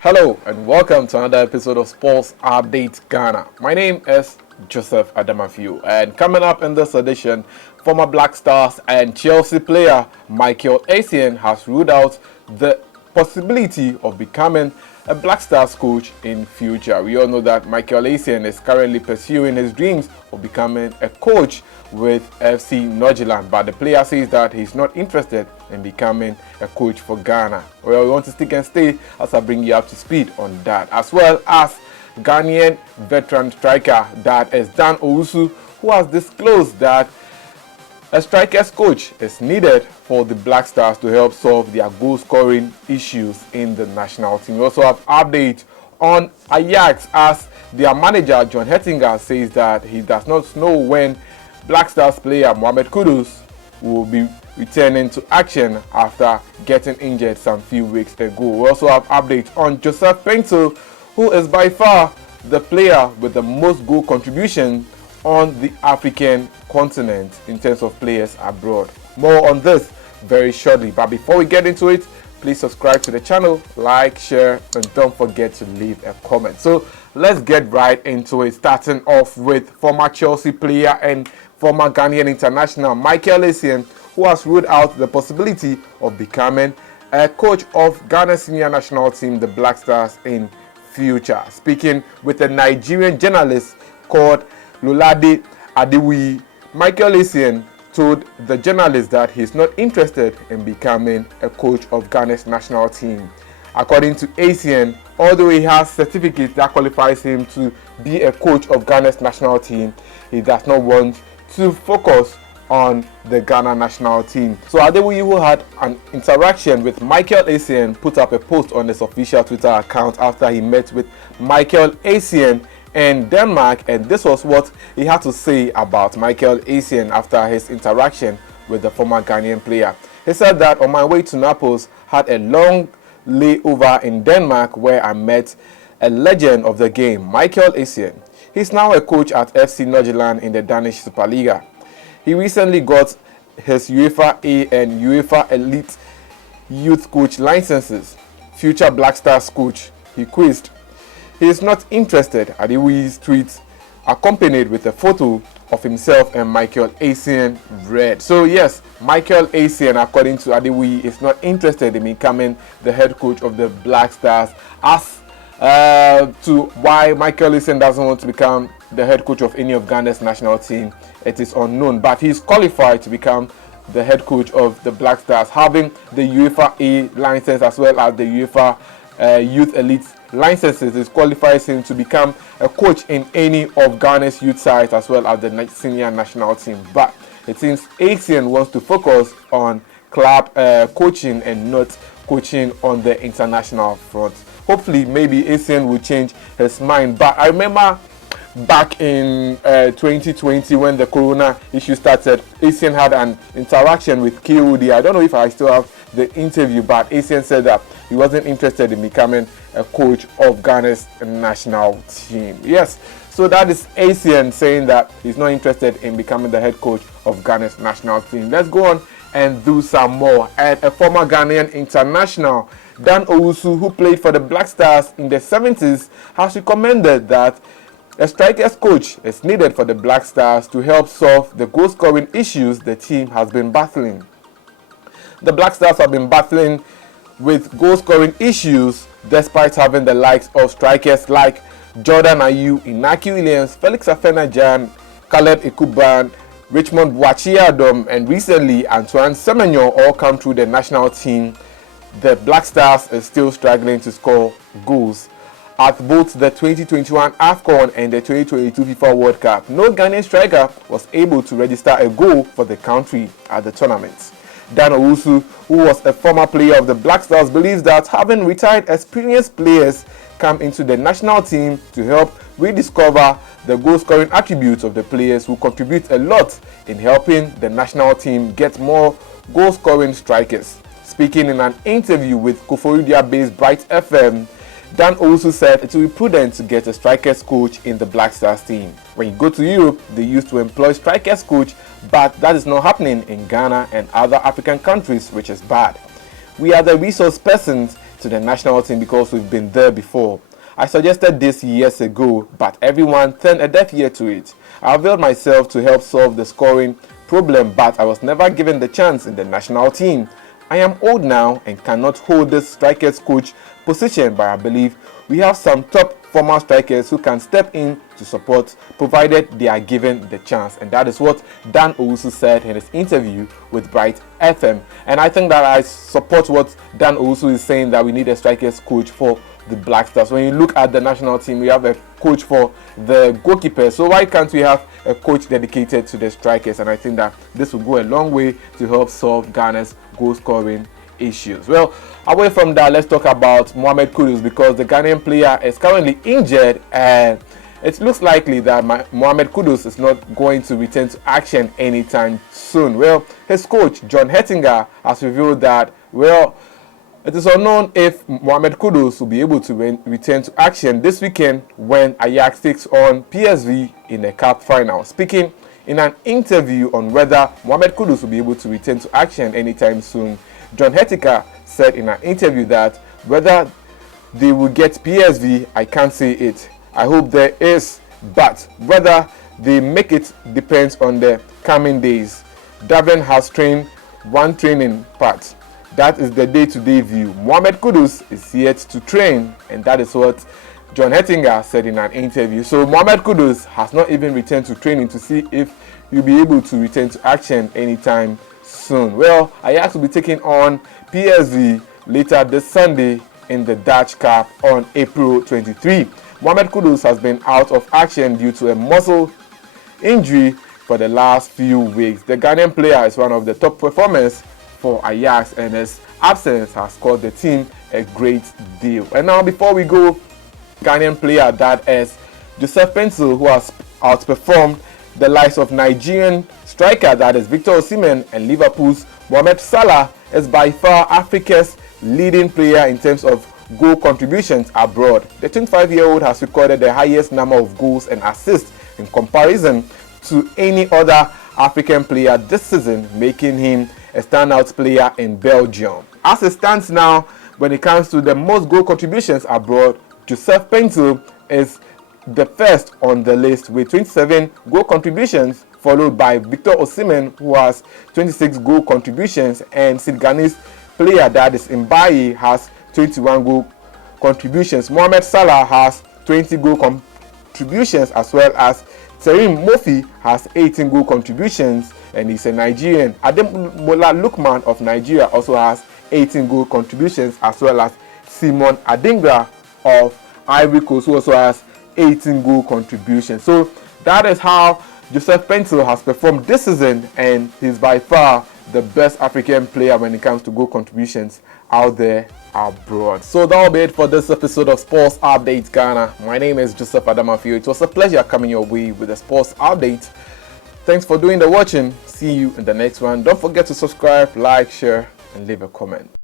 Hello and welcome to another episode of Sports Update Ghana. My name is Joseph Adamafio, and coming up in this edition, former Black Stars and Chelsea player Michael Essien has ruled out the possibility of becoming a Black Stars coach in future. We all know that Michael Essien is currently pursuing his dreams of becoming a coach with FC Northern, but the player says that he's not interested in becoming a coach for Ghana. Well, we want to stick and stay as I bring you up to speed on that, as well as Ghanaian veteran striker that is Dan Owusu, who has disclosed that a strikers coach is needed for the Black Stars to help solve their goal scoring issues in the national team. We also have updates on Ajax as their manager John Hettinger says that he does not know when Black Stars player Mohamed Kudus will be returning to action after getting injured some few weeks ago. We also have updates on Joseph Paintsil, who is by far the player with the most goal contribution on the African continent in terms of players abroad. More on this very shortly, but before we get into it, please subscribe to the channel, like, share, and don't forget to leave a comment. So let's get right into it, starting off with former Chelsea player and former Ghanaian international Michael Essien, who has ruled out the possibility of becoming a coach of Ghana's senior national team, the Black Stars, in future. Speaking with a Nigerian journalist called Lolade Adewi, Michael Essien told the journalist that he's not interested in becoming a coach of Ghana's national team. According to Essien, although he has certificates that qualifies him to be a coach of Ghana's national team, he does not want to focus on the Ghana national team. So Adewi, who had an interaction with Michael Essien, put up a post on his official Twitter account after he met with Michael Essien in Denmark, and this was what he had to say about Michael Essien after his interaction with the former Ghanaian player. He said that on my way to Naples, had a long layover in Denmark where I met a legend of the game, Michael Essien. He's now a coach at FC Northern in the Danish Superliga. He recently got his UEFA A and UEFA Elite Youth Coach licenses. Future Black Stars coach, he quizzed. He is not interested, Adewi's tweet, accompanied with a photo of himself and Michael Essien read. So yes, Michael Essien, according to Adewi, is not interested in becoming the head coach of the Black Stars. As to why Michael Essien doesn't want to become the head coach of any of Ghana's national team, it is unknown, but he's qualified to become the head coach of the Black Stars, having the UEFA A license as well as the UEFA Youth Elite licenses. It qualifies him to become a coach in any of Ghana's youth sides as well as the senior national team. But it seems Essien wants to focus on club coaching and not coaching on the international front. Hopefully, maybe Essien will change his mind. But I remember back in 2020 when the corona issue started, Essien had an interaction with KOD. I don't know if I still have the interview, but Essien said that he wasn't interested in becoming a coach of Ghana's national team. Yes, so that is Essien saying that he's not interested in becoming the head coach of Ghana's national team. Let's go on and do some more. And a former Ghanaian international, Dan Owusu, who played for the Black Stars in the 70s, has recommended that a strikers coach is needed for the Black Stars to help solve the goal scoring issues the team has been battling. The Black Stars have been battling with goal scoring issues despite having the likes of strikers like Jordan Ayew, Inaki Williams, Felix Afena-Gyan, Caleb Ekuban, Richmond Boakye-Adom, and recently Antoine Semenyo all come through the national team. The Black Stars is still struggling to score goals. At both the 2021 AFCON and the 2022 FIFA World Cup, no Ghanaian striker was able to register a goal for the country at the tournament. Dan Owusu, who was a former player of the Black Stars, believes that having retired experienced players come into the national team to help rediscover the goal-scoring attributes of the players who contribute a lot in helping the national team get more goal-scoring strikers. Speaking in an interview with Koforidua-based Bright FM, Dan Owusu said it will be prudent to get a strikers coach in the Black Stars team. When you go to Europe, they used to employ strikers coach, but that is not happening in Ghana and other African countries, which is bad. We are the resource persons to to the national team because we've been there before. I suggested this years ago, but everyone turned a deaf ear to it. I availed myself to help solve the scoring problem, but I was never given the chance in the national team. I am old now and cannot hold this strikers coach position, but I believe we have some top former strikers who can step in to support, provided they are given the chance. And that is what Dan Owusu said in his interview with Bright FM. And I think that I support what Dan Owusu is saying, that we need a strikers coach for the Black Stars. When you look at the national team, we have a coach for the goalkeeper. So why can't we have a coach dedicated to the strikers? And I think that this will go a long way to help solve Ghana's goal scoring issues. Well, away from that, let's talk about Mohamed Kudus, because the Ghanaian player is currently injured and it looks likely that Mohamed Kudus is not going to return to action anytime soon. Well, his coach John Hettinger has revealed that, well, it is unknown if Mohamed Kudus will be able to return to action this weekend when Ajax takes on PSV in the cup final. Speaking in an interview on whether Mohamed Kudus will be able to return to action anytime soon, John Hettinger said in an interview that whether they will get PSV, I can't say it. I hope there is, but whether they make it depends on the coming days. Darwin has trained one training part. That is the day-to-day view. Mohamed Kudus is yet to train, and that is what John Hettinger said in an interview. So Mohamed Kudus has not even returned to training to see if he'll be able to return to action anytime soon. Well, Ajax will be taking on PSV later this Sunday in the Dutch Cup on April 23. Mohamed Kudus has been out of action due to a muscle injury for the last few weeks. The Ghanaian player is one of the top performers for Ajax, and his absence has caused the team a great deal. And now, before we go, Ghanaian player that is Joseph Paintsil, who has outperformed the likes of Nigerian striker that is Victor Osimhen and Liverpool's Mohamed Salah, is by far Africa's leading player in terms of goal contributions abroad. The 25-year-old has recorded the highest number of goals and assists in comparison to any other African player this season, making him a standout player in Belgium. As it stands now, when it comes to the most goal contributions abroad, Joseph Paintsil is the first on the list with 27 goal contributions, followed by Victor Osimhen, who has 26 goal contributions, and Senegalese player that is Mbaye has 21 goal contributions. Mohamed Salah has 20 goal contributions, as well as Terim Mofi has 18 goal contributions, and he's a Nigerian. Ademola Lookman of Nigeria also has 18 goal contributions, as well as Simon Adingra of Ivory Coast, who also has 18 goal contributions. So that is how Joseph Paintsil has performed this season, and he's by far the best African player when it comes to goal contributions out there abroad. So that will be it for this episode of Sports Update Ghana. My name is Joseph Adamafio. It was a pleasure coming your way with a sports update. Thanks for doing the watching. See you in the next one. Don't forget to subscribe, like, share, and leave a comment.